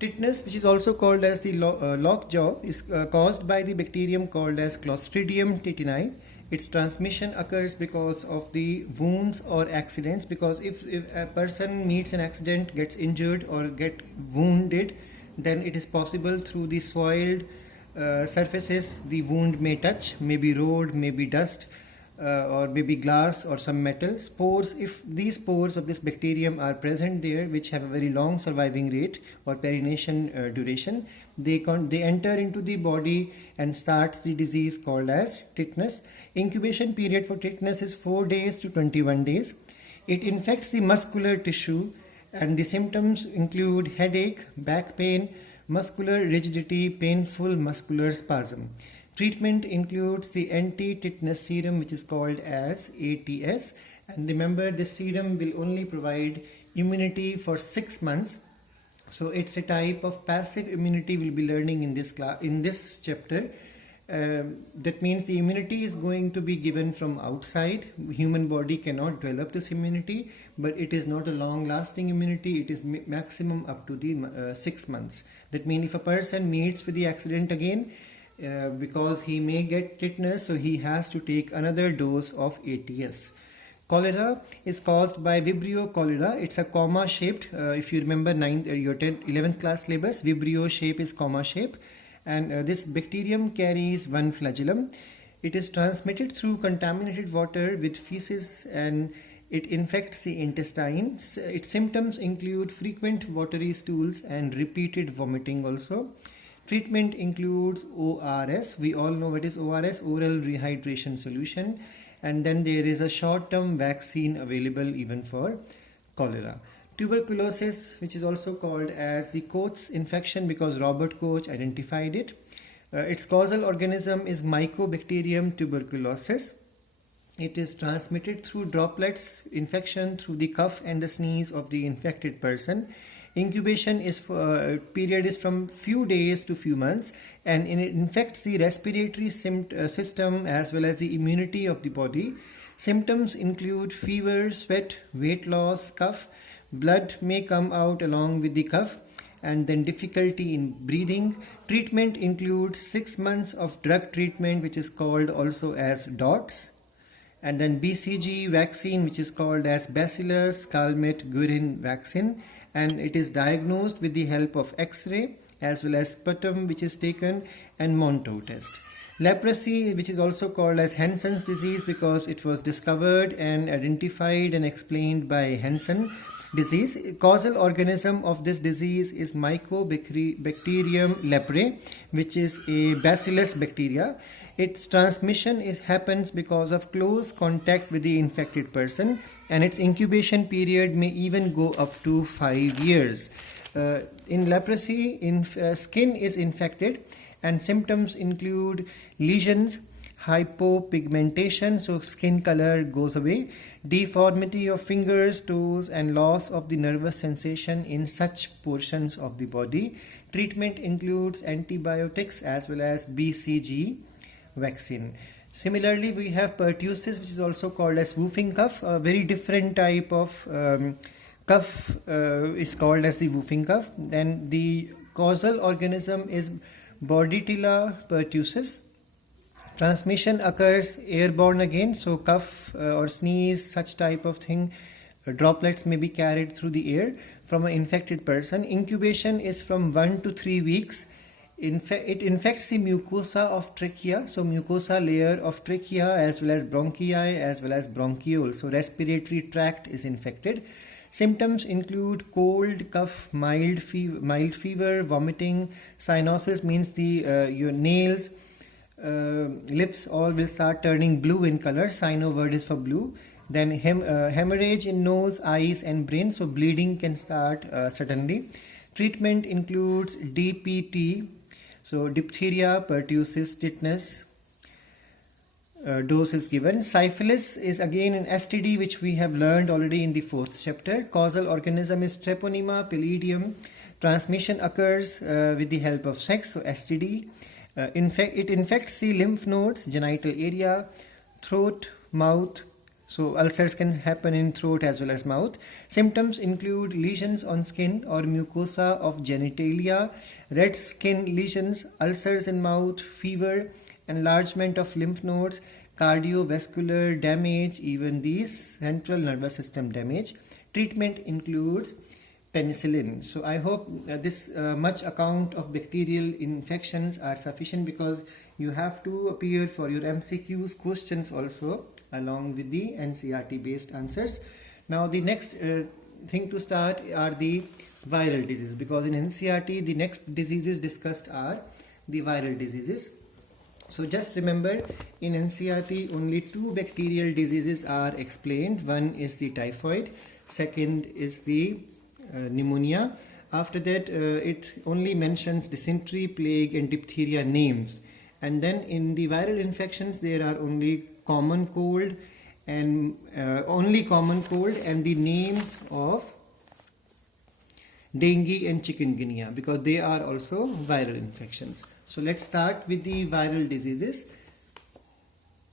Tetanus, which is also called as the lockjaw, is caused by the bacterium called as Clostridium tetani. Its transmission occurs because of the wounds or accidents, because if a person meets an accident, gets injured or get wounded, then it is possible through the soiled surfaces the wound may touch, maybe road, maybe dust, or maybe glass or some metal. Spores, if these spores of this bacterium are present there, which have a very long surviving rate or perination duration, they enter into the body and starts the disease called as tetanus. Incubation period for tetanus is 4 days to 21 days. It infects the muscular tissue, and the symptoms include headache, back pain, muscular rigidity, painful muscular spasm. Treatment includes the anti-tetanus serum, which is called as ATS. And remember, this serum will only provide immunity for 6 months. So it's a type of passive immunity we'll be learning in this chapter. That means the immunity is going to be given from outside. Human body cannot develop this immunity, but it is not a long-lasting immunity. It is maximum up to the 6 months. That means if a person meets with the accident again, because he may get tetanus, so he has to take another dose of ATS. Cholera is caused by Vibrio cholera. It's a comma shaped. If you remember your 11th class syllabus, Vibrio shape is comma shape, and this bacterium carries one flagellum. It is transmitted through contaminated water with feces, and it infects the intestine. Its symptoms include frequent watery stools and repeated vomiting also. Treatment includes ORS. We all know what is ORS, oral rehydration solution. And then there is a short-term vaccine available even for cholera. Tuberculosis, which is also called as the Koch's infection because Robert Koch identified it. Its causal organism is Mycobacterium tuberculosis. It is transmitted through droplets infection through the cough and the sneeze of the infected person. Incubation period is from few days to few months, and it infects the respiratory system as well as the immunity of the body. Symptoms include fever, sweat, weight loss, cough. Blood may come out along with the cough, and then difficulty in breathing. Treatment includes 6 months of drug treatment, which is called also as DOTS. And then BCG vaccine, which is called as Bacillus calmette-guerin vaccine, and it is diagnosed with the help of X-ray as well as sputum, which is taken, and Monto test. Leprosy, which is also called as Hansen's disease because it was discovered and identified and explained by Hansen disease. Causal organism of this disease is Mycobacterium leprae, which is a bacillus bacteria. Its transmission happens because of close contact with the infected person, and its incubation period may even go up to 5 years. In leprosy, skin is infected, and symptoms include lesions, hypopigmentation, so skin color goes away, deformity of fingers, toes, and loss of the nervous sensation in such portions of the body. Treatment includes antibiotics as well as BCG vaccine. Similarly, we have pertussis, which is also called as whooping cough. A very different type of cough is called as the whooping cough. Then the causal organism is Bordetella pertussis. Transmission occurs airborne again, so cough or sneeze, such type of thing, droplets may be carried through the air from an infected person. Incubation is from 1 to 3 weeks. It infects the mucosa of trachea, so mucosa layer of trachea as well as bronchi as well as bronchiole, so respiratory tract is infected. Symptoms include cold, cough, mild fever, vomiting. Cyanosis means your nails, lips all will start turning blue in color. Cyano word is for blue. Then hemorrhage in nose, eyes and brain, so bleeding can start suddenly. Treatment includes DPT, so diphtheria, pertussis, tetanus. Dose is given. Syphilis is again an STD, which we have learned already in the 4th chapter. Causal organism is Treponema pallidum. Transmission occurs with the help of sex, so STD. It infects the lymph nodes, genital area, throat, mouth, So ulcers can happen in throat as well as mouth. Symptoms include lesions on skin or mucosa of genitalia, red skin lesions, ulcers in mouth, fever, enlargement of lymph nodes, cardiovascular damage, even the central nervous system damage. Treatment includes penicillin. So I hope this much account of bacterial infections are sufficient, because you have to appear for your MCQs questions also along with the NCERT based answers. Now the next thing to start are the viral diseases, because in NCERT the next diseases discussed are the viral diseases. So just remember, in NCERT only 2 bacterial diseases are explained. One is the typhoid, second is the pneumonia. After that it only mentions dysentery, plague and diphtheria names. And then in the viral infections there are only common cold and the names of dengue and chikungunya, because they are also viral infections. So let's start with the viral diseases.